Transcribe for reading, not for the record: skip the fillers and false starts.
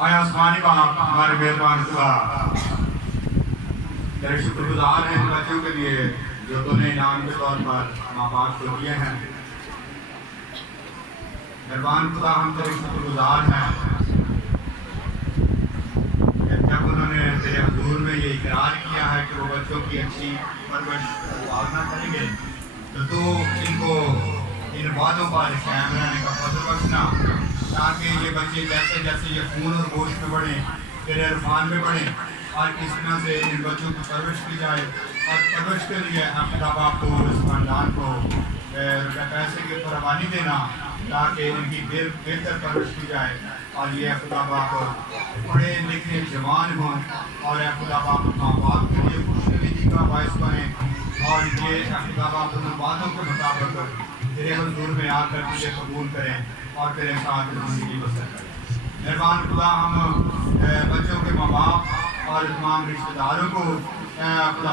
آیا آسمانی باپ ہمارے مہربان خدا، تیرے شکر گزار ہیں ان بچوں کے لیے جو تو نے انعام کے طور پر ماں باپ کو دیے ہیں۔ مہربان خدا، ہم تیرے شکر گزار ہیں کہ جب انہوں نے تیرے حضور میں یہ اقرار کیا ہے کہ وہ بچوں کی اچھی پرورش پالنا کریں گے، تو ان کو ان وعدوں پر قائم رہنے کا فضل بخشنا، تاکہ یہ بچے جیسے جیسے یہ خون اور گوشت میں بڑھیں، تیرے عرفان میں بڑھیں، اور کس طرح سے ان بچوں کی پرورش کی جائے، اور پرورش کے لیے اپنے باپ کو اس خاندان کو پیسے کی فراوانی دینا، تاکہ ان کی بہتر پرورش کی جائے، اور یہ خدا باپ پڑھے لکھے جوان ہوں، اور خدا باپ ماں باپ کے لیے خوشنودی کا باعث بنیں، اور یہ خدا باپ ان باتوں کے مطابق تیرے حضور میں آ کر تجھے قبول کریں اور تیرے ساتھ زندگی بسر کریں۔ مہربان خدا، ہم بچوں کے ماں باپ اور تمام رشتہ داروں کو خدا